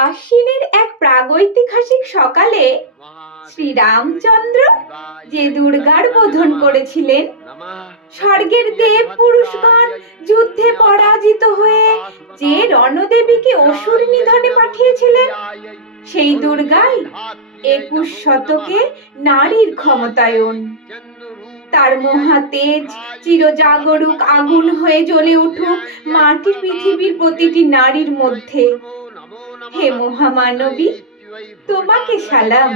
আশ্বিনের এক প্রাগৈতিহাসিক সকালে শ্রীরামচন্দ্র যে দুর্গার বোধন করেছিলেন, স্বর্গের দেব পুরুষগণ যুদ্ধে পরাজিত হয়ে যে রণদেবীকে অসুর নিধনে পাঠিয়েছিলেন, সেই দুর্গাই 21 শতকে নারীর ক্ষমতায়ন। তার মহাতেজ চিরজাগরুক আগুন হয়ে জ্বলে উঠুক মাটির পৃথিবীর প্রতিটি নারীর মধ্যে। হে মহামানবী, তোমাকে সালাম।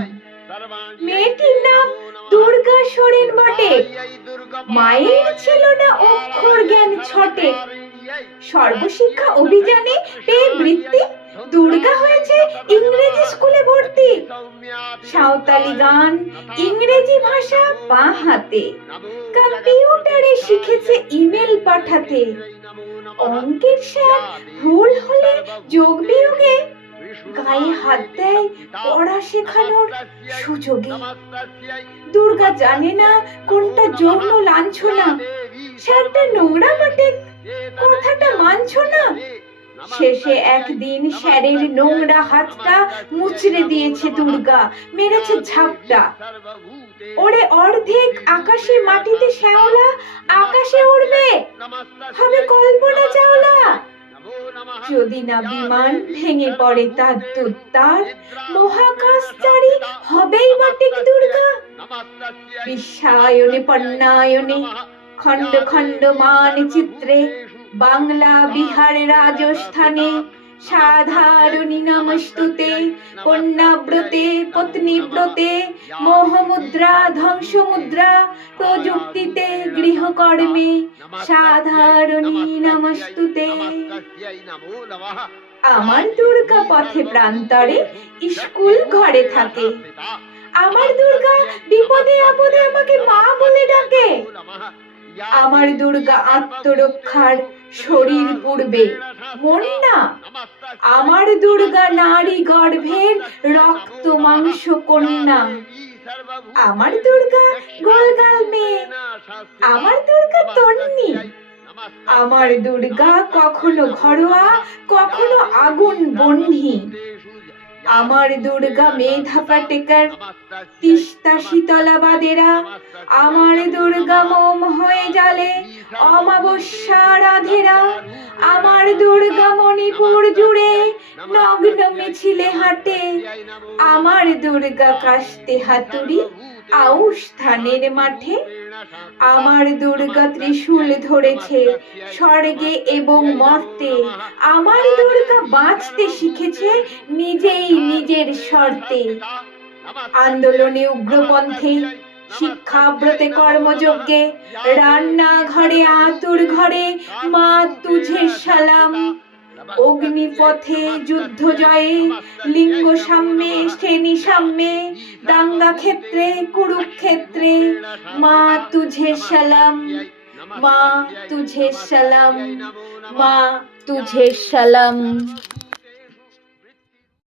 মেয়েটির নাম দুর্গা সোরেন বটে। মায়ের ছিল না অক্ষর জ্ঞান ছটে। সর্বশিক্ষা অভিযানে পেয়ে বৃত্তি, দুর্গা হয়েছে ইংরেজি স্কুলে ভর্তি। সাঁওতালি গান, ইংরেজি ভাষা বাঁ হাতে, কম্পিউটারে শিখেছে ইমেল পাঠাতে। অঙ্কের স্যার ভুল হলে যোগ বিয়োগে গায়ে হাত দেয় পড়া শেখানোর সুযোগে। দুর্গা জানে না কোনটা যৌন লাঞ্ছনা, স্যারটা নোংরা বটে, কথাটা মানছো না। শেষে একদিন স্যারের নোংরা হাতটা মুচড়ে দিয়েছে দুর্গা, মেরেছে ঝাপটা। ওরে অর্ধেক আকাশে মাটিতে শ্যাওলা, আকাশে উড়বে, হবে কল্পনা চাওলা। যদি না বিমান ভেঙে পড়ে তার দুত্তার, মহাকাশচারী হবেই বটে দুর্গা। বিশ্বায়নে পণ্যায়নে, খণ্ড খণ্ড মানচিত্রে, বাংলা বিহার রাজস্থানে, সাধারণী নমস্তুতে, কন্যাব্রতে পত্নীব্রতে, মোহমুদ্রা ধ্বংসমুদ্রা, প্রযুক্তিতে গৃহকর্মে, সাধারণী নমস্তুতে। আমার দুর্গা পথে প্রান্তরে স্কুল ঘরে থাকে। আমার দুর্গা বিপদে আপদে আমাকে মা বলে ডাকে। আমার দুর্গা আত্মরক্ষার শরীর পূর্বে, মন না। আমার দুর্গা নারী গর্ভের রক্ত মাংস কন্যা। আমার দুর্গা গোলগাল মেয়ে, আমার দুর্গা তন্নি। আমার দুর্গা কখনো ঘরোয়া, কখনো আগুন বহ্নি। আমার দুর্গা মেধা পাটেকার, তিস্তা শীতলা বাদেরা। আমার দুর্গা মোম হয়ে জ্বালে অমাবস্যা রাধেরা। আমার দুর্গা মণিপুর জুড়ে নগ্ন মিছিলে হাঁটে। আমার দুর্গা কাস্তে হাতুড়ি আউশ ধানের মাঠে। আমার দুর্গা ত্রিশূল ধরেছে স্বর্গে এবং মর্তে। আমার দুর্গা বাঁচতে শিখেছে নিজেই নিজের শর্তে। আন্দোলনে উগ্রপন্থে, শিক্ষাব্রতে কর্মযজ্ঞে, রান্নাঘরে আতুর ঘরে মা তুঝে সালাম। অগ্নিপথে যুদ্ধ জয়ে, লিঙ্গ সাম্যে শ্রেণী সাম্যে, দাঙ্গা ক্ষেত্রে কুরুক্ষেত্রে, মা তুঝে সালাম, মা তুঝে সালাম, মা তুঝে সালাম।